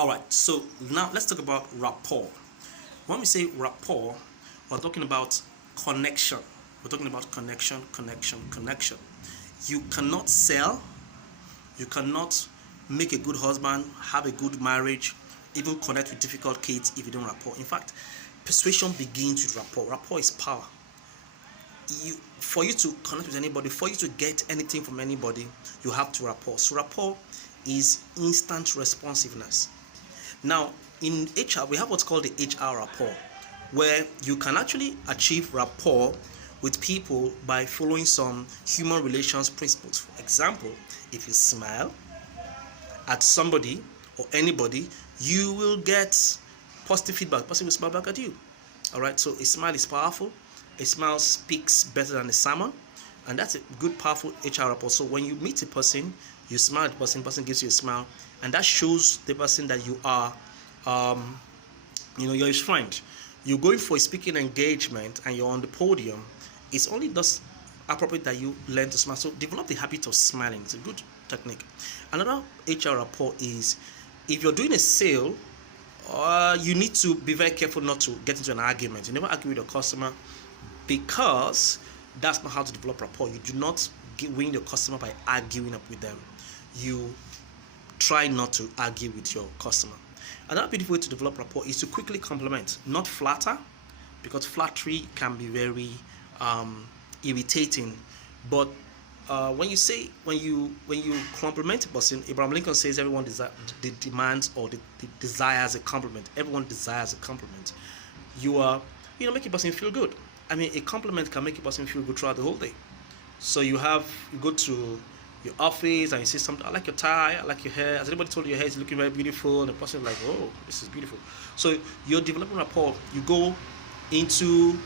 All right, so now let's talk about rapport. When we say rapport, we're talking about connection. We're talking about connection, connection, connection. You cannot sell, you cannot make a good husband, have a good marriage, even connect with difficult kids if you don't rapport. In fact, persuasion begins with rapport. Rapport is power. For you to connect with anybody, for you to get anything from anybody, you have to rapport. So rapport is instant responsiveness. Now, in HR, we have what's called the HR rapport, where you can actually achieve rapport with people by following some human relations principles. For example, if you smile at somebody or anybody, you will get positive feedback. The person will smile back at you. All right, so a smile is powerful. A smile speaks better than a sermon, and that's a good, powerful HR rapport. So when you meet a person, you smile at the person, the person gives you a smile, and that shows the person that you are, you're his friend. You're going for a speaking engagement and you're on the podium. It's only thus appropriate that you learn to smile. So develop the habit of smiling. It's a good technique. Another HR rapport is if you're doing a sale, you need to be very careful not to get into an argument. You never argue with your customer, because that's not how to develop rapport. You do not win your customer by arguing up with them. You try not to argue with your customer. Another beautiful way to develop rapport is to quickly compliment, not flatter, because flattery can be very irritating. But when you compliment a person, Abraham Lincoln says everyone demands or desires a compliment. Everyone desires a compliment. You are make a person feel good. I mean, a compliment can make a person feel good throughout the whole day. So you go to your office and you say something, I like your tie, I like your hair. Has anybody told you your hair is looking very beautiful? And the person is like, oh, this is beautiful. So you're developing rapport. You go into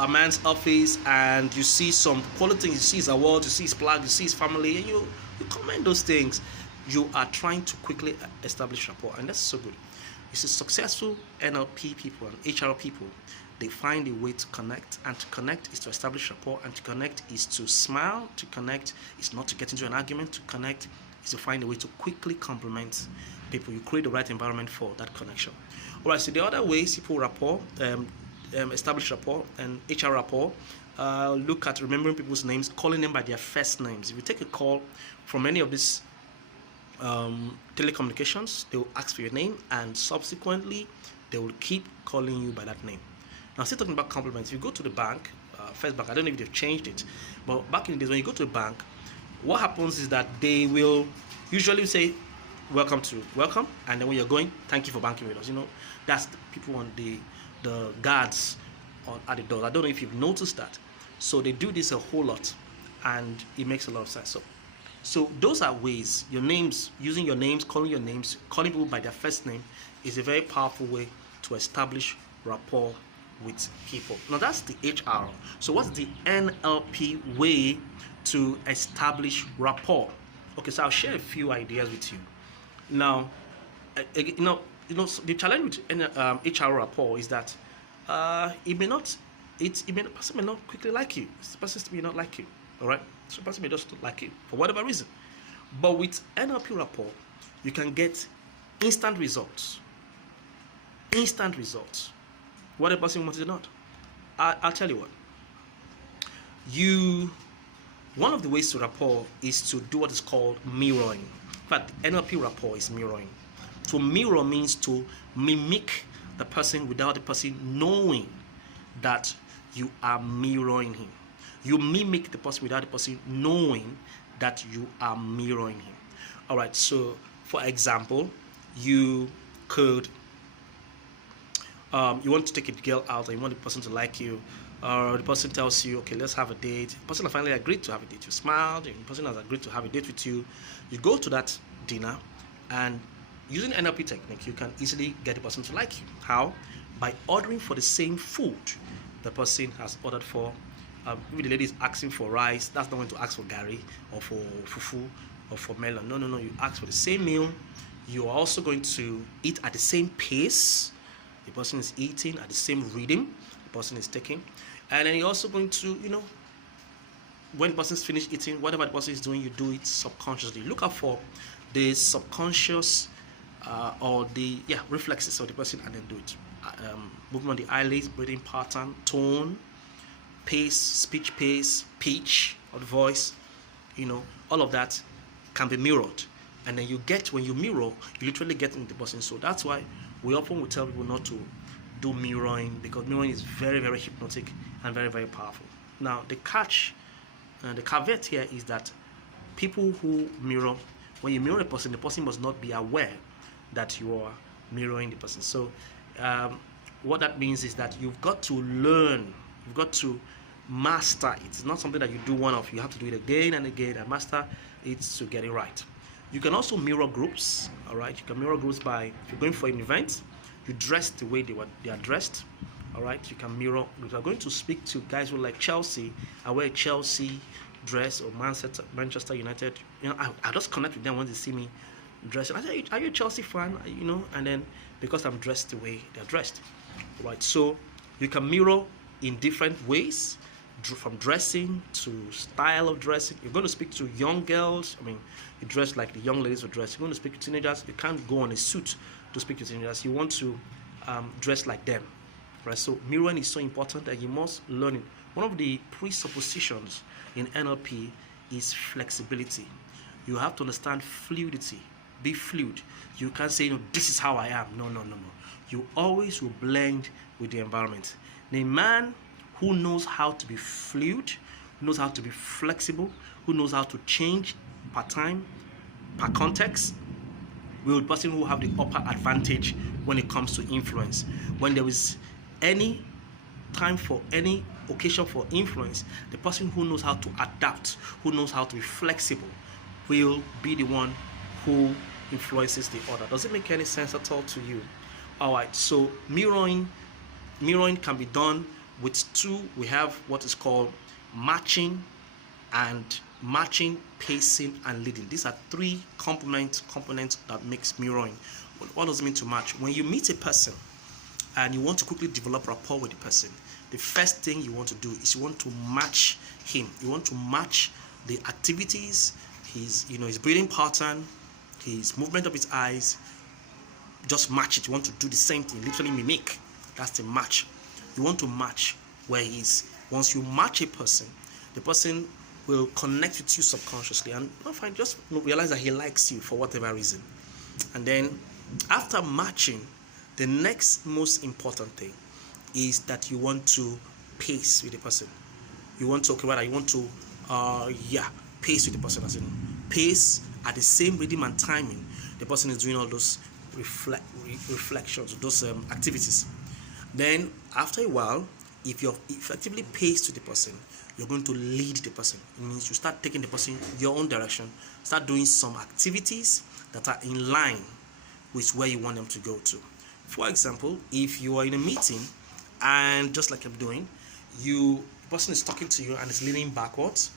a man's office and you see some quality things. You see his awards, you see his flag, you see his family, and you comment those things. You are trying to quickly establish rapport, and that's so good. You see, successful NLP people and HR people, they find a way to connect, and to connect is to establish rapport, and to connect is to smile. To connect is not to get into an argument. To connect is to find a way to quickly compliment people. You create the right environment for that connection. All right, so the other ways people rapport, establish rapport and HR rapport, look at remembering people's names, calling them by their first names. If you take a call from any of these telecommunications, they will ask for your name, and subsequently they will keep calling you by that name. Now, still talking about compliments, if you go to the bank, First Bank, I don't know if they've changed it, but back in the days when you go to a bank, what happens is that they will usually say welcome, and then when you're going, thank you for banking with us. That's the people on the guards at the door. I don't know if you've noticed that. So they do this a whole lot, and it makes a lot of sense. So those are ways. Your names, using your names, calling people by their first name is a very powerful way to establish rapport with people. Now that's the HR. So what's the NLP way to establish rapport? Okay, so I'll share a few ideas with you. Now, the challenge with HR rapport is that the person may not quickly like you. The person may not like you. All right, so the person may just not like you for whatever reason. But with NLP rapport, you can get instant results. Instant results. What a person wants or not. I'll tell you what. One of the ways to rapport is to do what is called mirroring. In fact, the NLP rapport is mirroring. To mirror means to mimic the person without the person knowing that you are mirroring him. You mimic the person without the person knowing that you are mirroring him. All right, so for example, you could you want to take a girl out and you want the person to like you, or the person tells you, okay, let's have a date. The person finally agreed to have a date. You smiled, and the person has agreed to have a date with you. You go to that dinner, and using NLP technique, you can easily get the person to like you. How? By ordering for the same food the person has ordered for. Maybe the lady is asking for rice. That's not going to ask for gari or for fufu or for melon. No. You ask for the same meal. You are also going to eat at the same pace. The person is eating at the same rhythm the person is taking. And then you're also going to, when the person's finished eating, whatever the person is doing, you do it subconsciously. Look out for the subconscious or the reflexes of the person, and then do it. Movement on the eyelids, breathing pattern, tone, pace, speech pace, pitch of the voice, all of that can be mirrored. And then when you mirror, you literally get into the person. So that's why we often will tell people not to do mirroring, because mirroring is very, very hypnotic and very, very powerful. Now, the caveat here is that people who mirror, when you mirror a person, the person must not be aware that you are mirroring the person. So what that means is that you've got to learn, you've got to master it. It's not something that you do one-off. You have to do it again and again and master it to get it right. You can also mirror groups. All right, you can mirror groups by, if you're going for an event, you dress the way they are dressed. All right, you can mirror. If you're going to speak to guys who like Chelsea, I wear a Chelsea dress, or Manchester United. I just connect with them when they see me dressed. I say, are you a Chelsea fan? And then because I'm dressed the way they're dressed. All right, so you can mirror in different ways, from dressing to style of dressing. You're going to speak to young girls. You dress like the young ladies would dress. You're going to speak to teenagers. You can't go on a suit to speak to teenagers. You want to dress like them, right? So mirroring is so important that you must learn it. One of the presuppositions in NLP is flexibility. You have to understand fluidity. Be fluid. You can't say, this is how I am. No. You always will blend with the environment. The man who knows how to be fluid, who knows how to be flexible, who knows how to change per time, per context, will be the person who have the upper advantage when it comes to influence. When there is any time for any occasion for influence, the person who knows how to adapt, who knows how to be flexible, will be the one who influences the other. Does it make any sense at all to you? All right, so mirroring can be done with two. We have what is called matching, pacing, and leading. These are three components that makes mirroring. What does it mean to match? When you meet a person and you want to quickly develop rapport with the person, the first thing you want to do is you want to match him. You want to match the activities, his breathing pattern, his movement of his eyes. Just match it. You want to do the same thing, literally mimic. That's the match. You want to match where he is. Once you match a person, the person will connect with you subconsciously, and just realize that he likes you for whatever reason. And then after matching, the next most important thing is that you want to pace with the person. You want to pace with the person, as in pace at the same rhythm and timing the person is doing all those reflections, those activities. Then after a while, if you're effectively paced to the person, you're going to lead the person. It means you start taking the person your own direction, start doing some activities that are in line with where you want them to go to. For example, if you are in a meeting and just like I'm doing, the person is talking to you and is leaning backwards,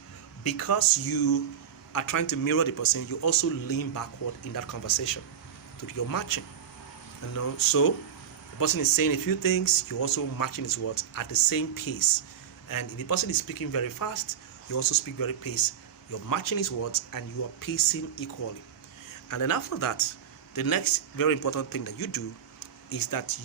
because you are trying to mirror the person, you also lean backward in that conversation. So you're matching. So the person is saying a few things, you're also matching his words at the same pace. And if the person is speaking very fast, you also speak very pace. You're matching his words and you are pacing equally. And then after that, the next very important thing that you do is that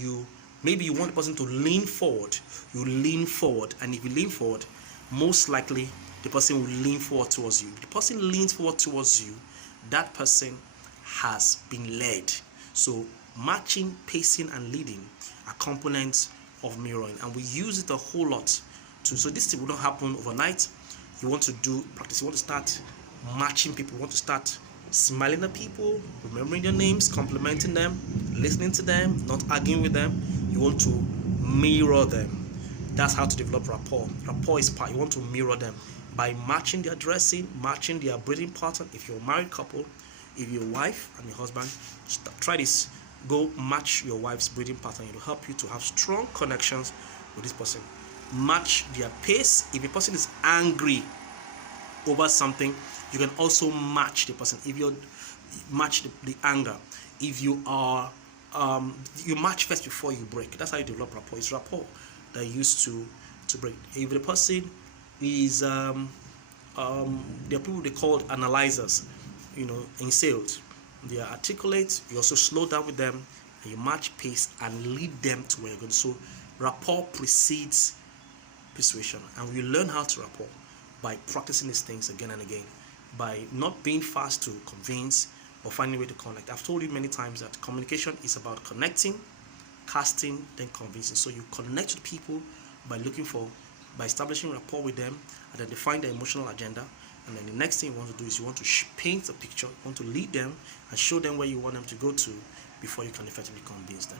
maybe you want the person to lean forward. You lean forward, and if you lean forward, most likely the person will lean forward towards you. If the person leans forward towards you, that person has been led. So matching, pacing, and leading are components of mirroring, and we use it a whole lot. So this thing will not happen overnight. You want to do practice. You want to start matching people. You want to start smiling at people, remembering their names, complimenting them, listening to them, not arguing with them. You want to mirror them. That's how to develop rapport. Rapport is part. You want to mirror them by matching their dressing, matching their breathing pattern. If you're a married couple, if your wife and your husband, try this. Go match your wife's breathing pattern. It will help you to have strong connections with this person. Match their pace. If a person is angry over something, you can also match the person. If you match the anger, if you are you match first before you break. That's how you develop rapport. It's rapport that you use to break. If the person is there are people they call analyzers, in sales. They are articulate. You also slow down with them, and you match pace and lead them to where you're going. So rapport precedes persuasion, and we learn how to rapport by practicing these things again and again, by not being fast to convince or finding a way to connect. I've told you many times that communication is about connecting, casting, then convincing. So you connect with people by establishing rapport with them, identifying their emotional agenda, and then the next thing you want to do is you want to paint a picture, you want to lead them and show them where you want them to go to before you can effectively convince them.